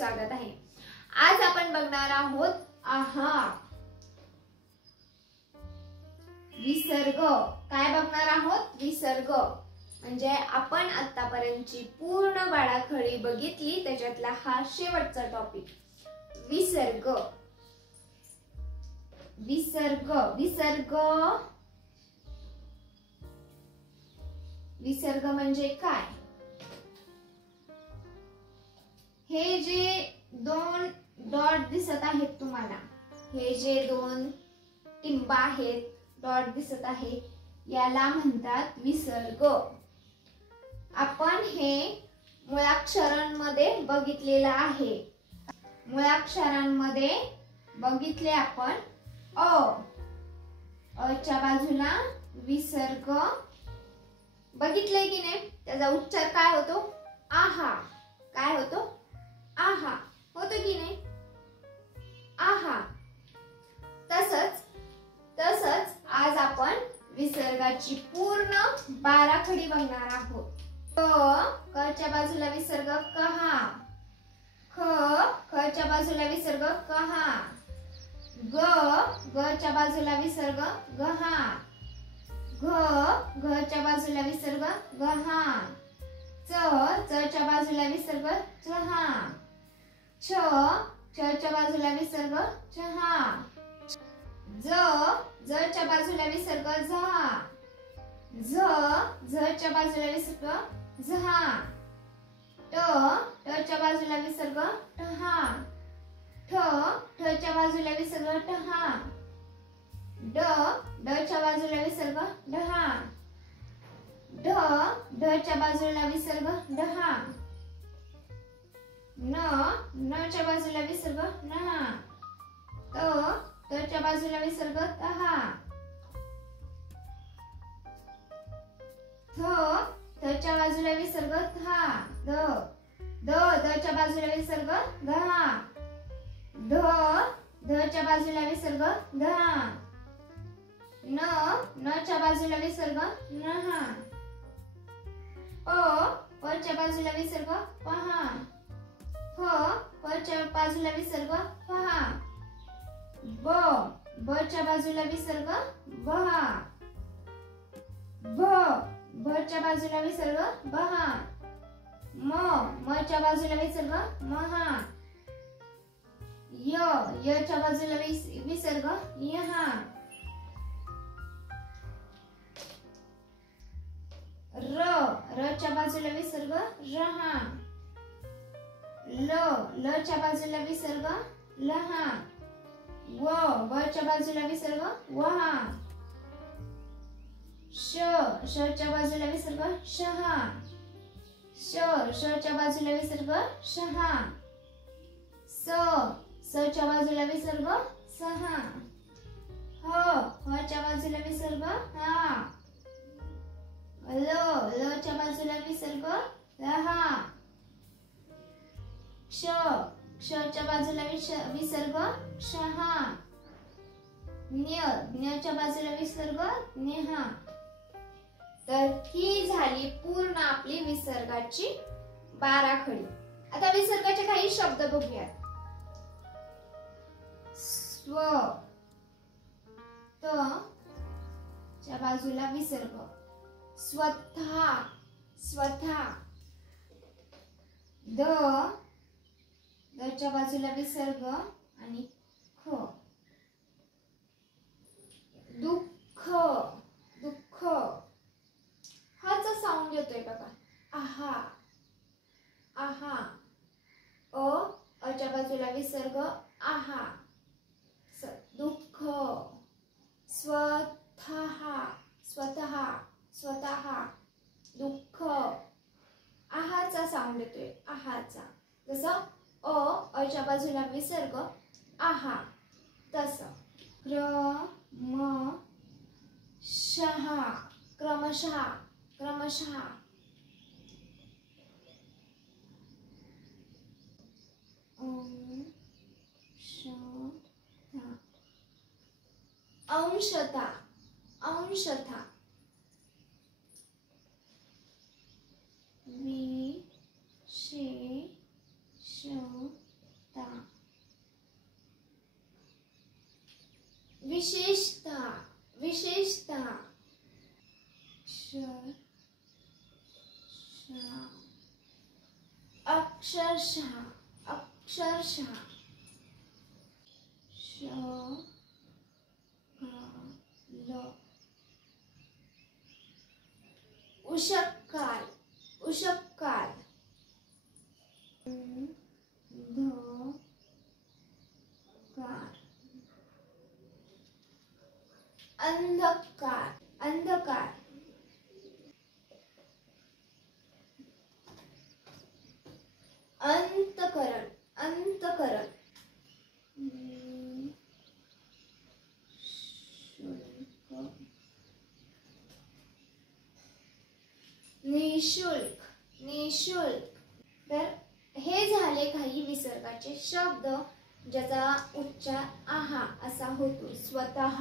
स्वागत आहे। आज आपण बघणार आहोत आहा विसर्ग। काय बघणार आहोत? विसर्ग म्हणजे आपण आतापर्यंतची पूर्ण बाळाखडी बघितली त्याच्यातला हा शेवटचा टॉपिक विसर्ग। विसर्ग विसर्ग विसर्ग म्हणजे काय? हे जे दोन डॉट दिसत आहेत तुम्हाला, हे जे दोन टिंबा आहेत, डॉट दिसत आहे, याला म्हणतात विसर्ग। आपण हे मुळाक्षरांमध्ये बघितलेलं आहे। मुळाक्षरांमध्ये बघितले आपण अ च्या बाजूला विसर्ग बघितले की नाही? त्याचा उच्चार काय होतो? आहा। काय होतो? आहा होतो की नाही? आहा। तसंच आज आपण विसर्गाची पूर्ण बाराखडी बघणार आहोत। क च्या बाजूला विसर्ग कहा, ख च्या बाजूला विसर्ग कहा, ग च्या बाजूला विसर्ग गहा, घ च्या बाजूला विसर्ग गहा, च च्या बाजूला विसर्ग चहा, छ च्या बाजूला विसर्ग चहा, ज च्या बाजूला विसर्ग झहा, झ च्या बाजूला विसर्ग झहा, ट च्या बाजूला विसर्ग टहा, ठ च्या बाजूला विसर्ग टहा, ड च्या बाजूला विसर्ग डहा, ढ च्या बाजूला विसर्ग डहा, न च्या बाजूला विसर्ग नहा, त च्या बाजूला विसर्ग तहा, थ च्या बाजूला विसर्ग था, द च्या बाजूला विसर्ग दहा, ध च्या बाजूला विसर्ग दहा, न च्या बाजूला विसर्ग नहा, प च्या बाजूला विसर्ग पहा, प च्या बाजूला विसर्ग पहा, ब च्या बाजूला विसर्ग बहा, भ च्या बाजूला विसर्ग बहा, म च्या बाजूला विसर्ग महा, य च्या बाजूला विसर्ग यहा, र च्या बाजूला विसर्ग रहा, ल च्या बाजूला विसर्ग लहा, व च्या बाजूला विसर्ग वहा, श च्या बाजूला विसर्ग शहा, श च्या बाजूला विसर्ग शहा, स च्या बाजूला विसर्ग सहा, ह च्या बाजूला विसर्ग हा, ल च्या बाजूला विसर्ग लहा, क्ष च्या बाजूला विसर्ग क्षहा, ज्ञ च्या बाजूला विसर्ग नेहा। तर ही झाली पूर्ण आपली विसर्गाची बाराखडी। आता विसर्गाचे काही शब्द बघूयात। स्व त च्या बाजूला विसर्ग स्वतः, स्वतः, द च्या बाजूला विसर्ग आणि ख, दुःख, दुःख, हाचा साऊंड येतोय बघा, आहा, आहा, अ च्या बाजूला विसर्ग आहा, दुःख, स्वतः, स्वतः, स्वतः, दुःख, आहाचा साऊंड येतोय, आहाचा। जसं अ च्या बाजूला विसर्ग आहा, तसं क्रमशः, क्रमशः, क्रमशः, अंशतः, अंशतः, विशेषण, विशेषतः विशेषतः अक्षरशः अक्षरशः उषक्काल उषक्काल अंधकार अंधकार अंतकरण अंतकरण निशुल्क निशुल्क। तर हे झाले काही विसर्गाचे शब्द ज्याचा उच्चार आहा असा होतो। स्वतः,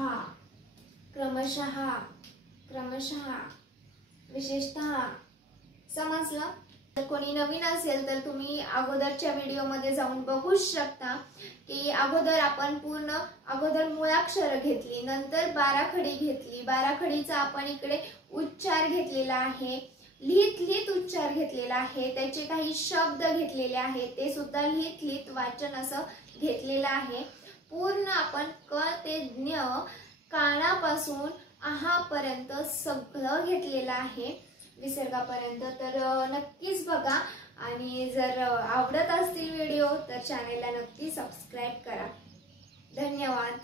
क्रमशः, क्रमशः, विशेषतः। समजलं? तर कोणी नवीन असेल तर तुम्ही अगोदरच्या व्हिडिओमध्ये जाऊन बघू शकता की अगोदर मूळाक्षर घेतली, नंतर बाराखडी घेतली, बाराखडीचा आपण इकडे उच्चार घेतलेला आहे, लिहित लिहित उच्चार घेतलेला आहे, त्याचे काही शब्द घेतलेले आहेत, ते सुद्धा लिहित लिहित वाचन असं घेतलेलं आहे। पूर्ण आपण क ते ज्ञ, कानापासून आहापर्यंत सगळं घेतलेलं आहे विसर्गापर्यंत। तर नक्कीच बघा आणि जर आवडत असतील व्हिडिओ तर चॅनेलला नक्की सबस्क्राईब करा। धन्यवाद।